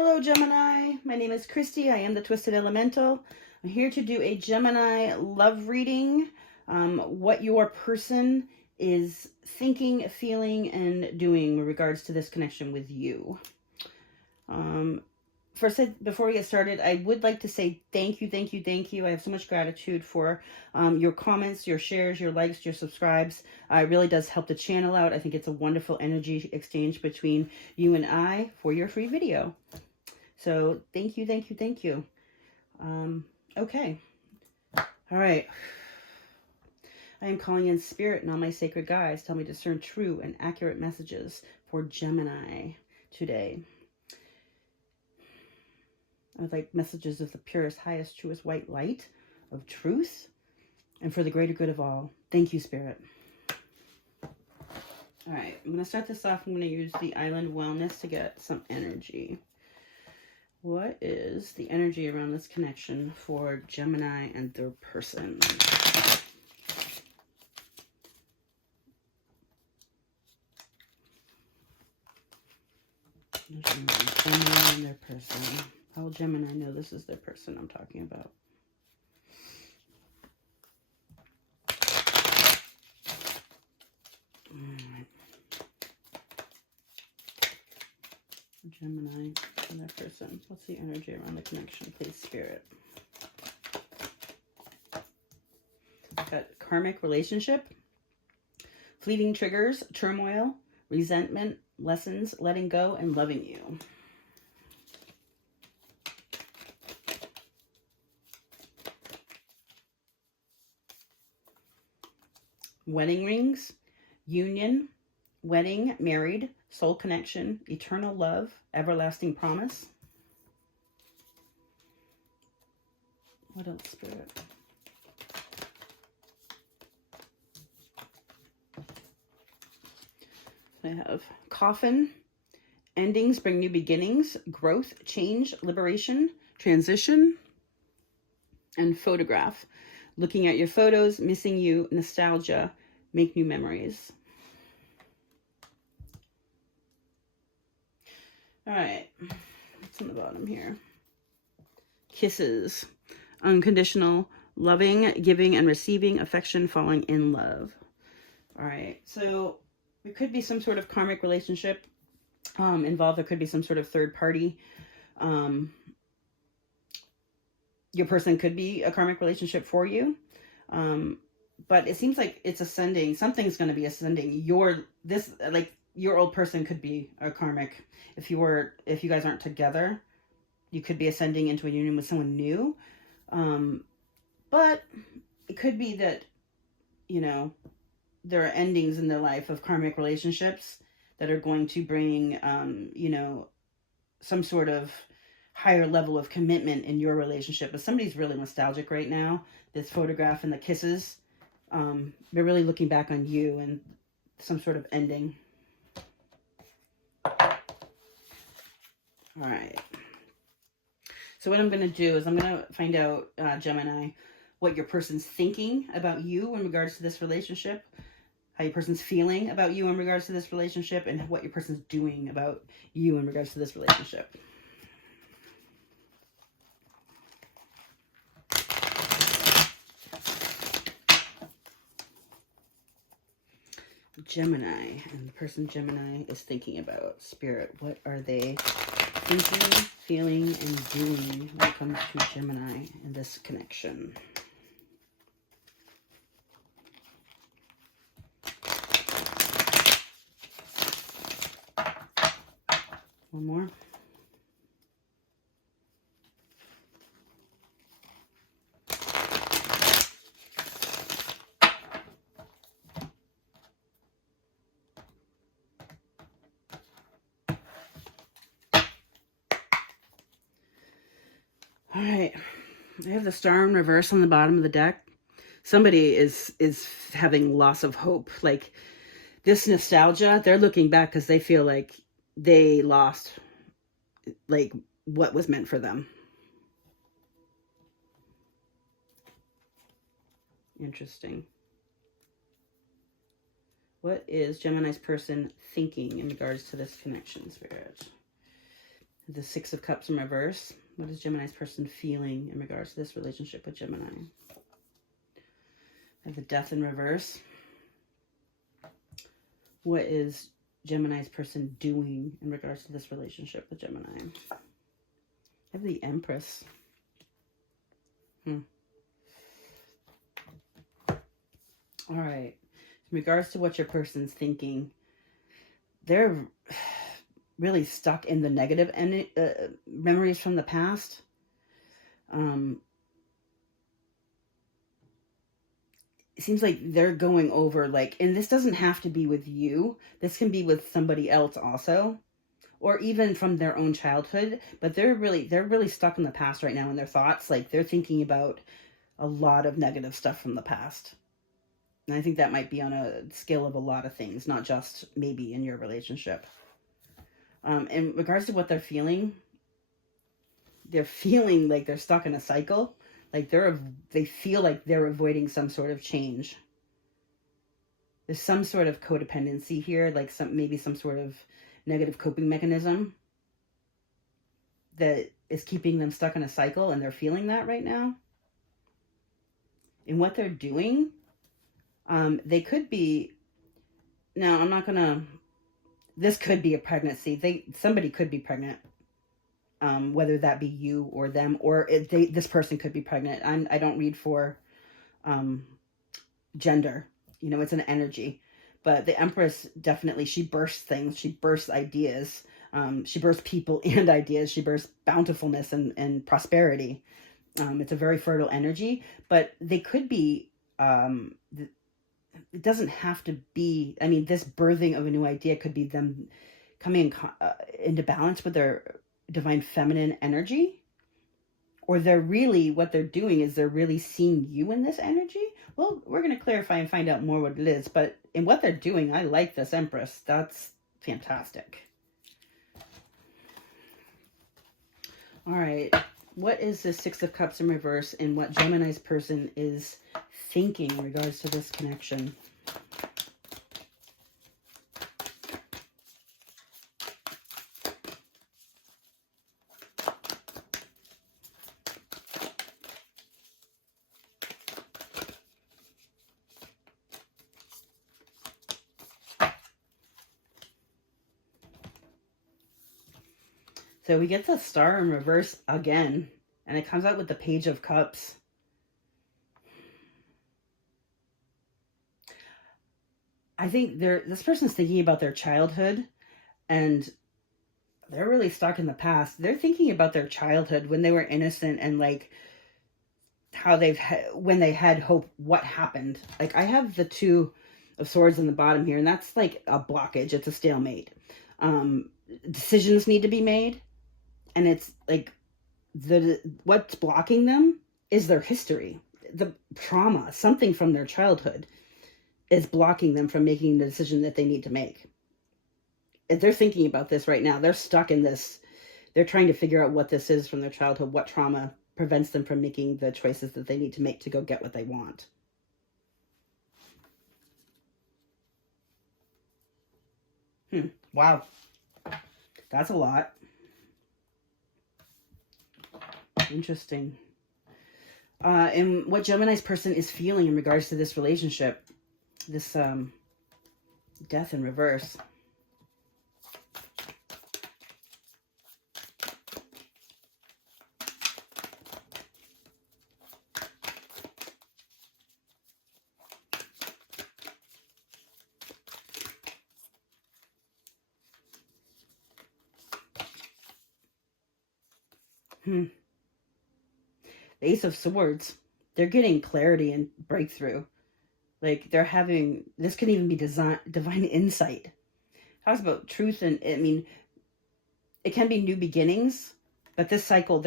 Hello, Gemini. My name is Christy. I am the Twisted Elemental. I'm here to do a Gemini love reading. What your person is thinking, feeling, and doing with regards to this connection with you. First, before we get started, I would like to say thank you, thank you, thank you. I have so much gratitude for your comments, your shares, your likes, your subscribes. It really does help the channel out. I think it's a wonderful energy exchange between you and I for your free video. So thank you, thank you, thank you. Okay. All right. I am calling in spirit and all my sacred guides. Tell me to discern true and accurate messages for Gemini today. I would like messages of the purest, highest, truest white light of truth and for the greater good of all. Thank you, Spirit. All right. I'm going to start this off. I'm going to use the Island Wellness to get some energy. What is the energy around this connection for Gemini and their person? Gemini and their person. How will Gemini know this is their person I'm talking about? Alright. Gemini and their person. What's the energy around the connection, please, Spirit? Got karmic relationship, fleeting triggers, turmoil, resentment, lessons, letting go, and loving you. Wedding rings, union, wedding, married, soul connection, eternal love, everlasting promise. What else, Spirit? I have coffin, endings bring new beginnings, growth, change, liberation, transition, and photograph. Looking at your photos, missing you, nostalgia, make new memories. All right, what's on the bottom here? Kisses, unconditional, loving, giving, and receiving, affection, falling in love. All right, so there could be some sort of karmic relationship involved. There could be some sort of third party. Your person could be a karmic relationship for you. But it seems like it's ascending. Something's going to be ascending. Your old person could be a karmic. If you guys aren't together, you could be ascending into a union with someone new. But it could be that, you know, there are endings in their life of karmic relationships that are going to bring, you know, some sort of higher level of commitment in your relationship. But somebody's really nostalgic right now. This photograph and the kisses, they're really looking back on you and some sort of ending. All right. So what I'm going to do is I'm going to find out, Gemini, what your person's thinking about you in regards to this relationship, how your person's feeling about you in regards to this relationship, and what your person's doing about you in regards to this relationship. Gemini, and the person Gemini is thinking about. Spirit, what are they thinking, feeling, and doing when it comes to Gemini and this connection? One more. All right, I have the star in reverse on the bottom of the deck. Somebody is having loss of hope. Like this nostalgia, they're looking back because they feel like they lost like what was meant for them. Interesting. What is Gemini's person thinking in regards to this connection, Spirit? The Six of Cups in reverse. What is Gemini's person feeling in regards to this relationship with Gemini? I have the Death in reverse. What is Gemini's person doing in regards to this relationship with Gemini? I have the Empress. All right. In regards to what your person's thinking, they're really stuck in the negative memories from the past. It seems like they're going over, like, and this doesn't have to be with you. This can be with somebody else also, or even from their own childhood. But they're really stuck in the past right now in their thoughts. Like, they're thinking about a lot of negative stuff from the past. And I think that might be on a scale of a lot of things, not just maybe in your relationship. In regards to what they're feeling like they're stuck in a cycle. Like they feel like they're avoiding some sort of change. There's some sort of codependency here, like maybe some sort of negative coping mechanism that is keeping them stuck in a cycle, and they're feeling that right now. And what they're doing, they could be, now I'm not gonna, this could be a pregnancy. Somebody could be pregnant. Whether that be you or them, or this person could be pregnant. I don't read for gender. You know, it's an energy. But the Empress, definitely, she bursts things. She bursts ideas. She bursts people and ideas. She bursts bountifulness and prosperity. It's a very fertile energy. But they could be, it doesn't have to be, I mean, this birthing of a new idea could be them coming into balance with their divine feminine energy, or what they're doing is they're really seeing you in this energy. Well, we're going to clarify and find out more what it is, but in what they're doing, I like this Empress. That's fantastic. All right. What is the Six of Cups in reverse, and what Gemini's person is thinking in regards to this connection? So we get the Star in reverse again, and it comes out with the Page of Cups. I think this person's thinking about their childhood, and they're really stuck in the past. They're thinking about their childhood when they were innocent, and like how when they had hope, what happened. Like, I have the Two of Swords in the bottom here, and that's like a blockage. It's a stalemate. Decisions need to be made. And it's like what's blocking them is their history, the trauma, something from their childhood is blocking them from making the decision that they need to make. If they're thinking about this right now, they're stuck in this. They're trying to figure out what this is from their childhood, what trauma prevents them from making the choices that they need to make to go get what they want. Wow. That's a lot. Interesting. And what Gemini's person is feeling in regards to this relationship, this Death in reverse. The Ace of Swords, they're getting clarity and breakthrough. Like, they're having, this can even be divine insight. It talks about truth, and I mean, it can be new beginnings, but this cycle,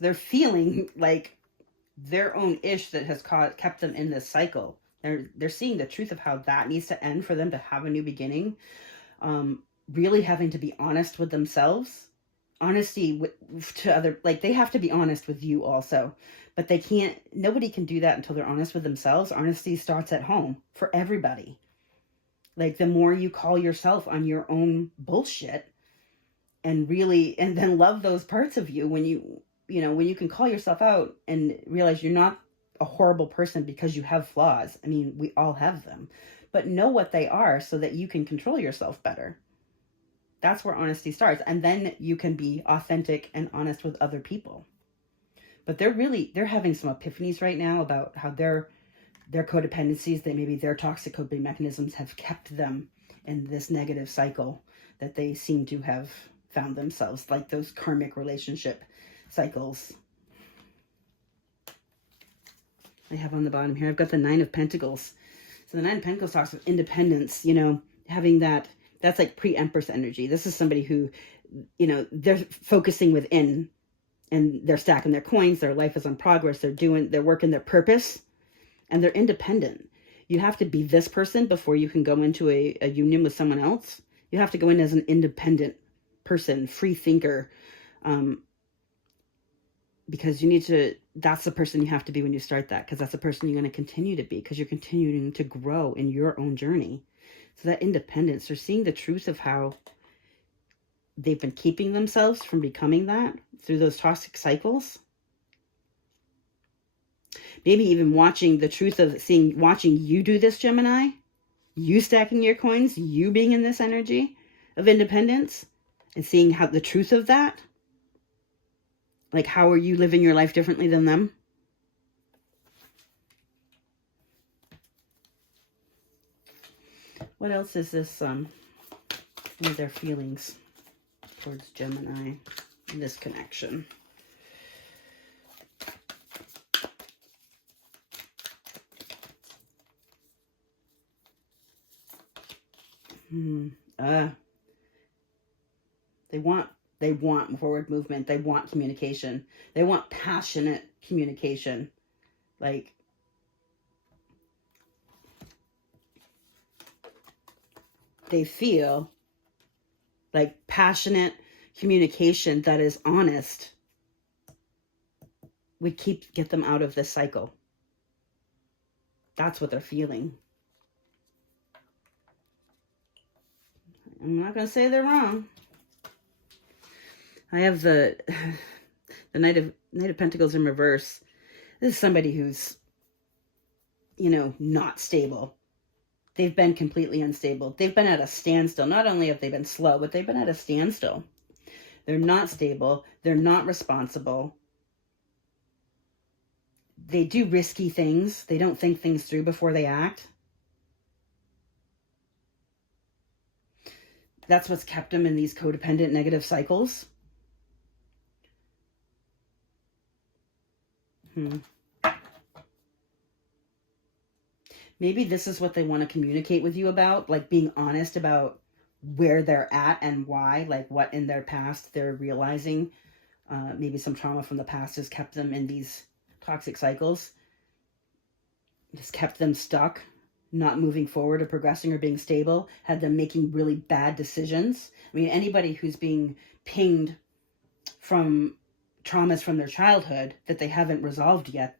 they're feeling like their own ish that has kept them in this cycle. They're seeing the truth of how that needs to end for them to have a new beginning. Really having to be honest with themselves. Honesty to other, like, they have to be honest with you also, but nobody can do that until they're honest with themselves. Honesty starts at home for everybody. Like, the more you call yourself on your own bullshit, and really, and then love those parts of you when when you can call yourself out and realize you're not a horrible person because you have flaws. I mean, we all have them, but know what they are so that you can control yourself better. That's where honesty starts. And then you can be authentic and honest with other people. But they're having some epiphanies right now about how their codependencies, that maybe their toxic coping mechanisms have kept them in this negative cycle that they seem to have found themselves, like those karmic relationship cycles. I have on the bottom here, I've got the Nine of Pentacles. So the Nine of Pentacles talks of independence, having that's like pre-Empress energy. This is somebody who, they're focusing within, and they're stacking their coins, their life is on progress, they're working their purpose, and they're independent. You have to be this person before you can go into a union with someone else. You have to go in as an independent person, free thinker, because that's the person you have to be when you start that, because that's the person you're going to continue to be, because you're continuing to grow in your own journey. So that independence, they're seeing the truth of how they've been keeping themselves from becoming that through those toxic cycles. Maybe even watching the truth of watching you do this, Gemini, you stacking your coins, you being in this energy of independence, and seeing how the truth of that. Like, how are you living your life differently than them? What else is this, what are their feelings towards Gemini in this connection? They want forward movement. They want communication. They want passionate communication. Like, they feel like passionate communication that is honest would get them out of this cycle. That's what they're feeling. I'm not going to say they're wrong. I have the Knight of Pentacles in reverse. This is somebody who's, not stable. They've been completely unstable. They've been at a standstill. Not only have they been slow, but they've been at a standstill. They're not stable. They're not responsible. They do risky things. They don't think things through before they act. That's what's kept them in these codependent negative cycles. Maybe this is what they want to communicate with you about, like being honest about where they're at and why, like what in their past they're realizing. Maybe some trauma from the past has kept them in these toxic cycles. It's kept them stuck, not moving forward or progressing or being stable, had them making really bad decisions. I mean, anybody who's being pinged from traumas from their childhood that they haven't resolved yet,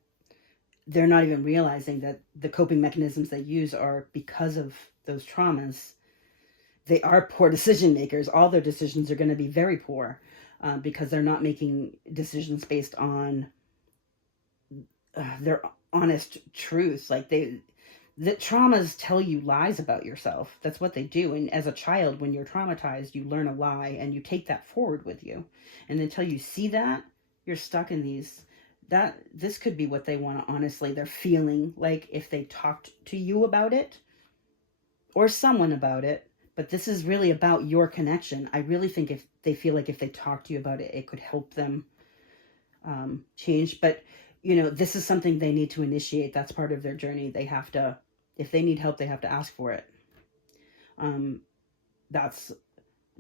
they're not even realizing that the coping mechanisms they use are because of those traumas. They are poor decision makers. All their decisions are going to be very poor because they're not making decisions based on their honest truth. Like the traumas tell you lies about yourself. That's what they do. And as a child, when you're traumatized, you learn a lie and you take that forward with you. And until you see that, you're stuck in this could be what they want to, honestly, they're feeling like if they talked to you about it or someone about it, but this is really about your connection. I really think if they feel like if they talk to you about it, it could help them change. But, this is something they need to initiate. That's part of their journey. They have to, if they need help, they have to ask for it. That's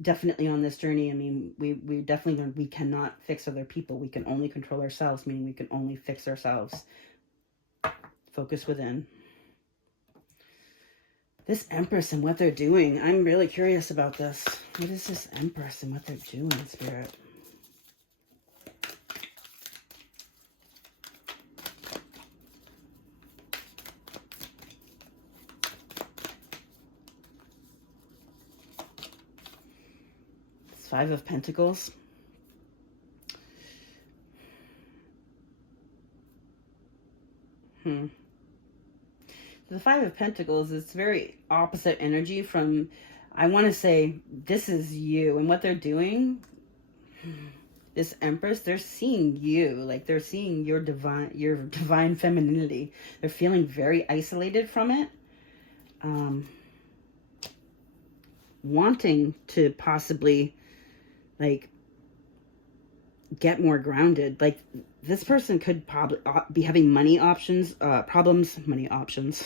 definitely on this journey. I mean, we definitely, we cannot fix other people. We can only control ourselves, meaning we can only fix ourselves. Focus within. This Empress and what they're doing. I'm really curious about this. What is this Empress and what they're doing, Spirit? Five of Pentacles. The Five of Pentacles is very opposite energy from, I want to say, this is you. And what they're doing, this Empress, they're seeing you. Like, they're seeing your divine femininity. They're feeling very isolated from it. Wanting to possibly, like, get more grounded. Like, this person could probably be having money options, money options.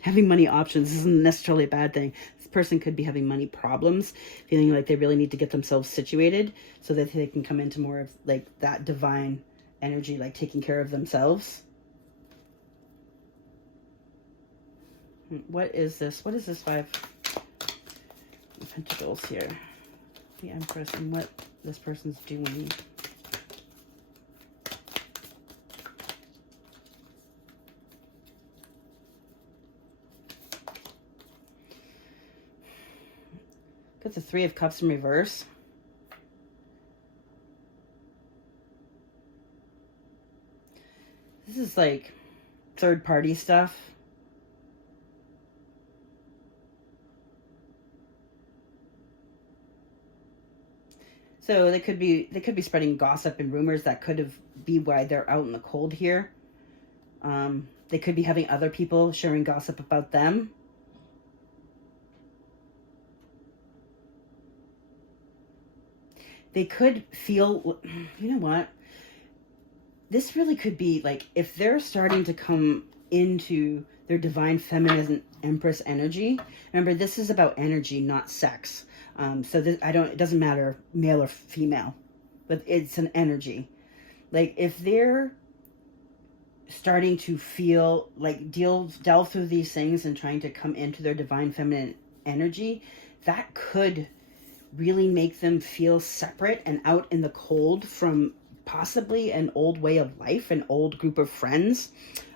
Having money options isn't necessarily a bad thing. This person could be having money problems, feeling like they really need to get themselves situated so that they can come into more of, like, that divine energy, like taking care of themselves. What is this? What is this Five of Pentacles here? The Empress and what this person's doing. Got the Three of Cups in reverse. This is like third party stuff. So they could be spreading gossip and rumors that could be why they're out in the cold here. They could be having other people sharing gossip about them. They could feel, you know what? This really could be like, if they're starting to come into their divine feminine Empress energy. Remember, this is about energy, not sex. So this, it doesn't matter male or female, but it's an energy. Like, if they're starting to feel like delve through these things and trying to come into their divine feminine energy, that could really make them feel separate and out in the cold from possibly an old way of life, an old group of friends,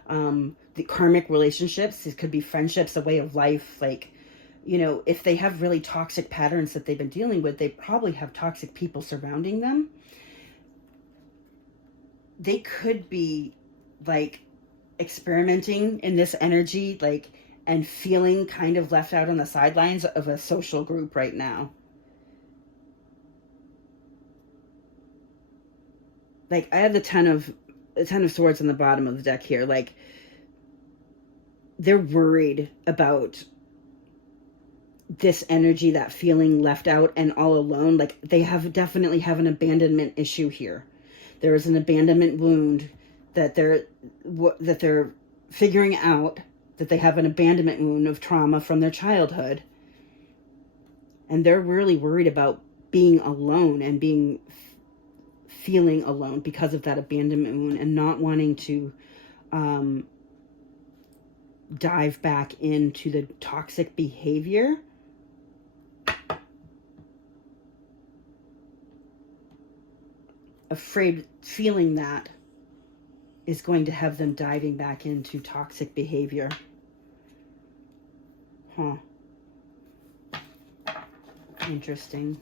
the karmic relationships. It could be friendships, a way of life. Like, you know, if they have really toxic patterns that they've been dealing with, they probably have toxic people surrounding them. They could be like experimenting in this energy, like, and feeling kind of left out on the sidelines of a social group right now. Like, I have the Ten of Swords on the bottom of the deck here. Like, they're worried about this energy, that feeling left out and all alone. Like, they definitely have an abandonment issue here. There is an abandonment wound that they're figuring out, that they have an abandonment wound of trauma from their childhood. And they're really worried about being alone and feeling alone because of that abandonment wound, and not wanting to dive back into the toxic behavior. Afraid feeling that is going to have them diving back into toxic behavior. Huh. Interesting.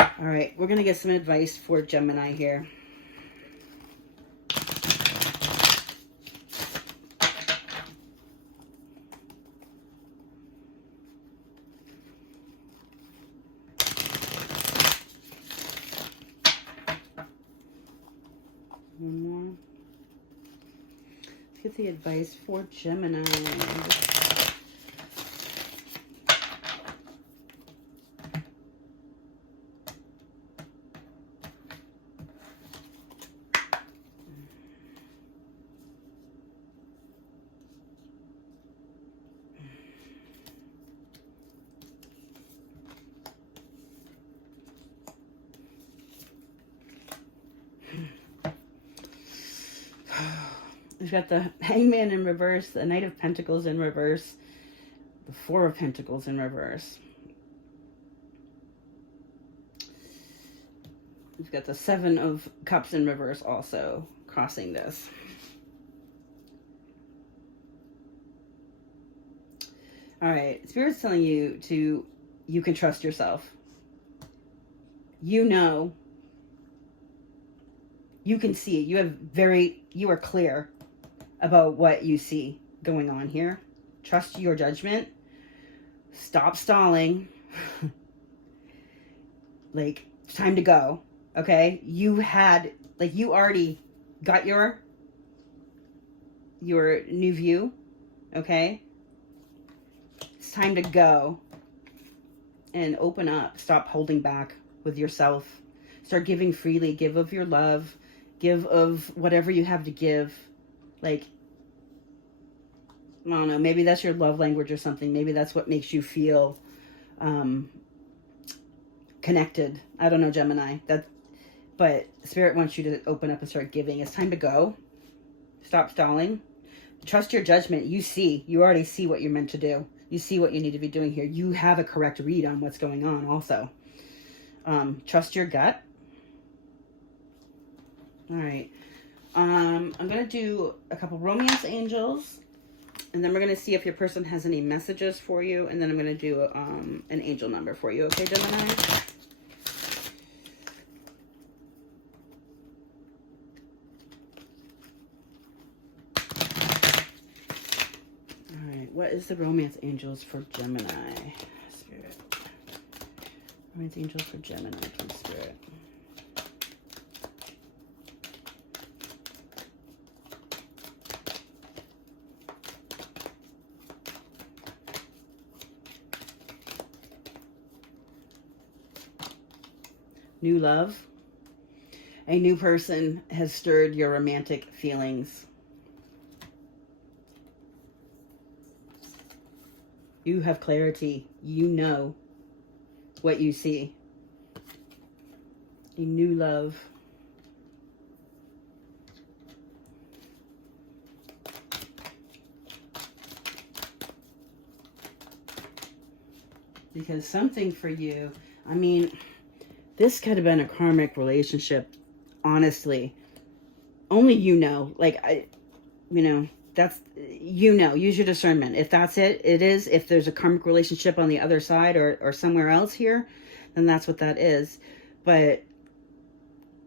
All right, we're going to get some advice for Gemini here. One more. Let's get the advice for Gemini. We've got the Hangman in reverse, the Knight of Pentacles in reverse, the Four of Pentacles in reverse. We've got the Seven of Cups in reverse also crossing this. All right, Spirit's telling you you can trust yourself. you know, you can see it. You are clear about what you see going on here. Trust your judgment. Stop stalling. Like, it's time to go. Okay? You already got your new view. Okay? It's time to go and open up. Stop holding back with yourself. Start giving freely. Give of your love. Give of whatever you have to give. Like, I don't know, maybe that's your love language or something. Maybe that's what makes you feel connected. I don't know, Gemini. But Spirit wants you to open up and start giving. It's time to go. Stop stalling. Trust your judgment. You already see what you're meant to do. You see what you need to be doing here. You have a correct read on what's going on also. Trust your gut. All right. I'm going to do a couple romance angels. And then we're going to see if your person has any messages for you. And then I'm going to do an angel number for you. Okay, Gemini? All right. What is the romance angels for Gemini? Spirit. Romance angels for Gemini, please, Spirit. New love. A new person has stirred your romantic feelings. You have clarity. You know what you see. A new love. Because something for you, I mean, this could have been a karmic relationship, honestly. Only you know. Like, that's, use your discernment. If that's it is. If there's a karmic relationship on the other side or somewhere else here, then that's what that is. But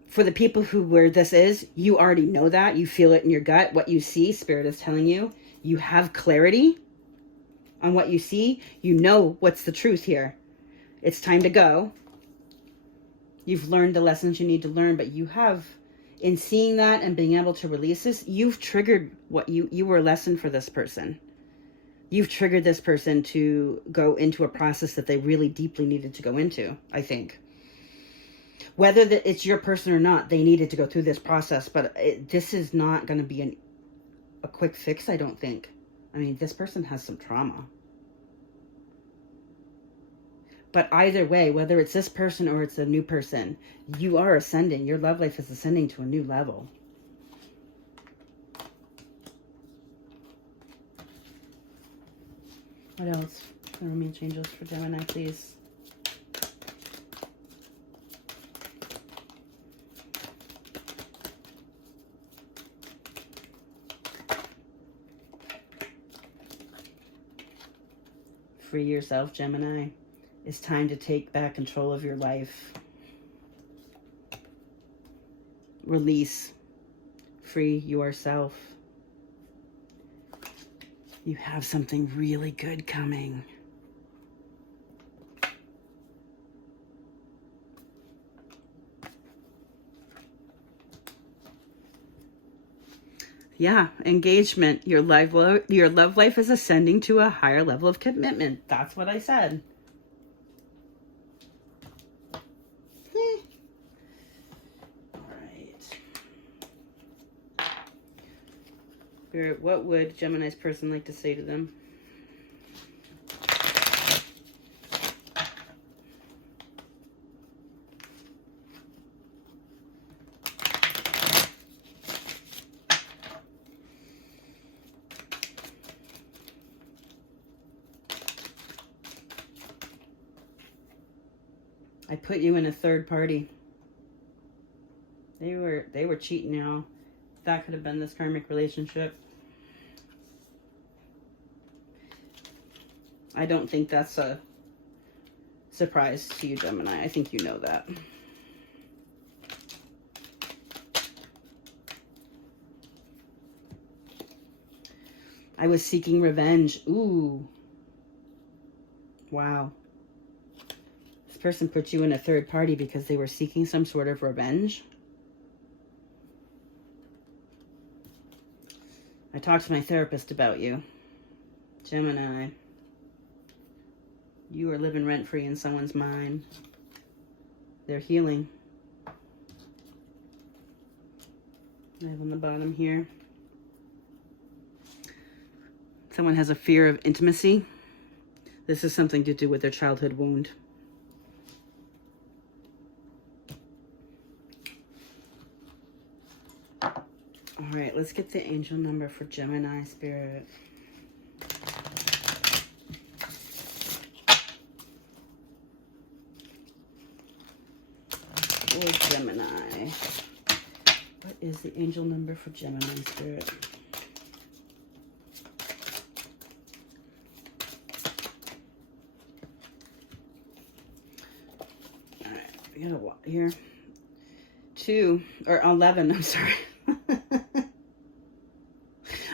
for the people where this is, you already know that. You feel it in your gut. What you see, Spirit is telling you. You have clarity on what you see. You know what's the truth here. It's time to go. You've learned the lessons you need to learn, but you have, in seeing that and being able to release this, you've triggered what you were a lesson for this person. You've triggered this person to go into a process that they really deeply needed to go into, I think. Whether it's your person or not, they needed to go through this process, but this is not going to be a quick fix, I don't think. I mean, this person has some trauma. But either way, whether it's this person or it's a new person, you are ascending. Your love life is ascending to a new level. What else? The romance angels for Gemini, please. Free yourself, Gemini. It's time to take back control of your life. Release. Free yourself. You have something really good coming. Yeah, engagement. Your love life is ascending to a higher level of commitment. That's what I said. Spirit, what would Gemini's person like to say to them? I put you in a third party. They were cheating now. That could have been this karmic relationship. I don't think that's a surprise to you, Gemini. I think you know that. I was seeking revenge. Ooh. Wow. This person put you in a third party because they were seeking some sort of revenge. I talked to my therapist about you. Gemini. You are living rent-free in someone's mind. They're healing. I have on the bottom here. Someone has a fear of intimacy. This is something to do with their childhood wound. All right, let's get the angel number for Gemini Spirit. For Gemini. What is the angel number for Gemini Spirit? All right, we got a lot here. 11, I'm sorry.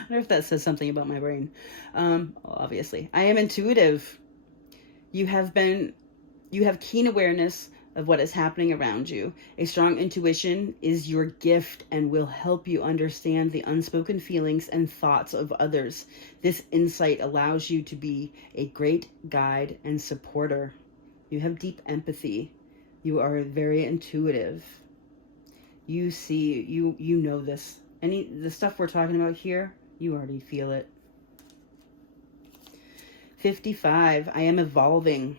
I wonder if that says something about my brain. Obviously. I am intuitive. You have keen awareness of what is happening around you. A strong intuition is your gift and will help you understand the unspoken feelings and thoughts of others. This insight allows you to be a great guide and supporter. You have deep empathy. You are very intuitive. You see, you know this. The stuff we're talking about here, you already feel it. 55, I am evolving.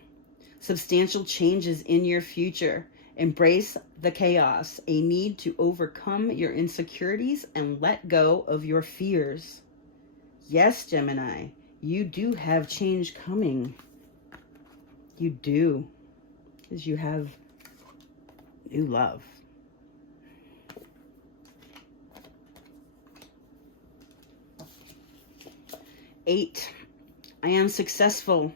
Substantial changes in your future. Embrace the chaos. A need to overcome your insecurities and let go of your fears. Yes, Gemini, you do have change coming. You do. Because you have new love. Eight, I am successful.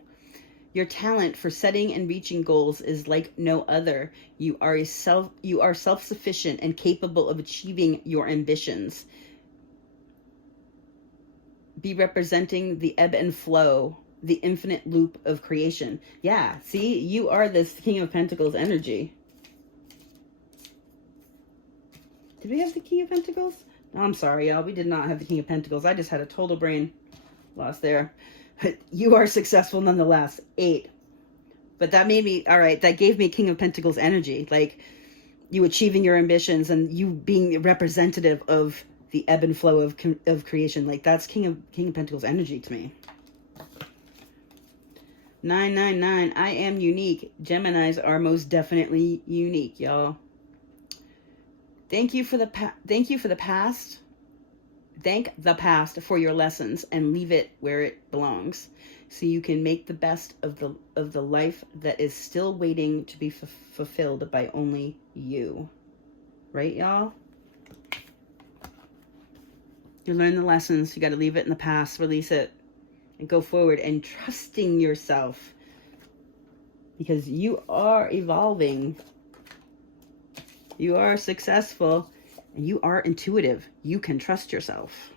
Your talent for setting and reaching goals is like no other. You are self-sufficient and capable of achieving your ambitions. Be representing the ebb and flow, the infinite loop of creation. Yeah, see, you are this King of Pentacles energy. Did we have the King of Pentacles? No, I'm sorry, y'all. We did not have the King of Pentacles. I just had a total brain loss there. You are successful nonetheless. 8. But that made me, all right, that gave me King of Pentacles energy. Like you achieving your ambitions and you being representative of the ebb and flow of creation. Like that's King of Pentacles energy to me. 999. I am unique. Geminis are most definitely unique, y'all. Thank you for the past. Thank the past for your lessons and leave it where it belongs, so you can make the best of the life that is still waiting to be fulfilled by only you. Right, y'all? You learn the lessons. You got to leave it in the past, release it, and go forward and trusting yourself, because you are evolving. You are successful. And you are intuitive. You can trust yourself.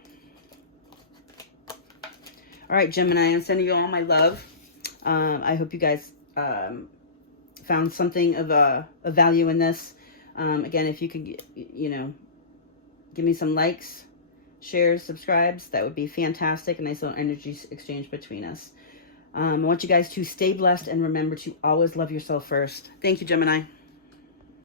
All right, Gemini, I'm sending you all my love. I hope you guys found something of value in this. Again, if you could, give me some likes, shares, subscribes, that would be fantastic. A nice little energy exchange between us. I want you guys to stay blessed and remember to always love yourself first. Thank you, Gemini.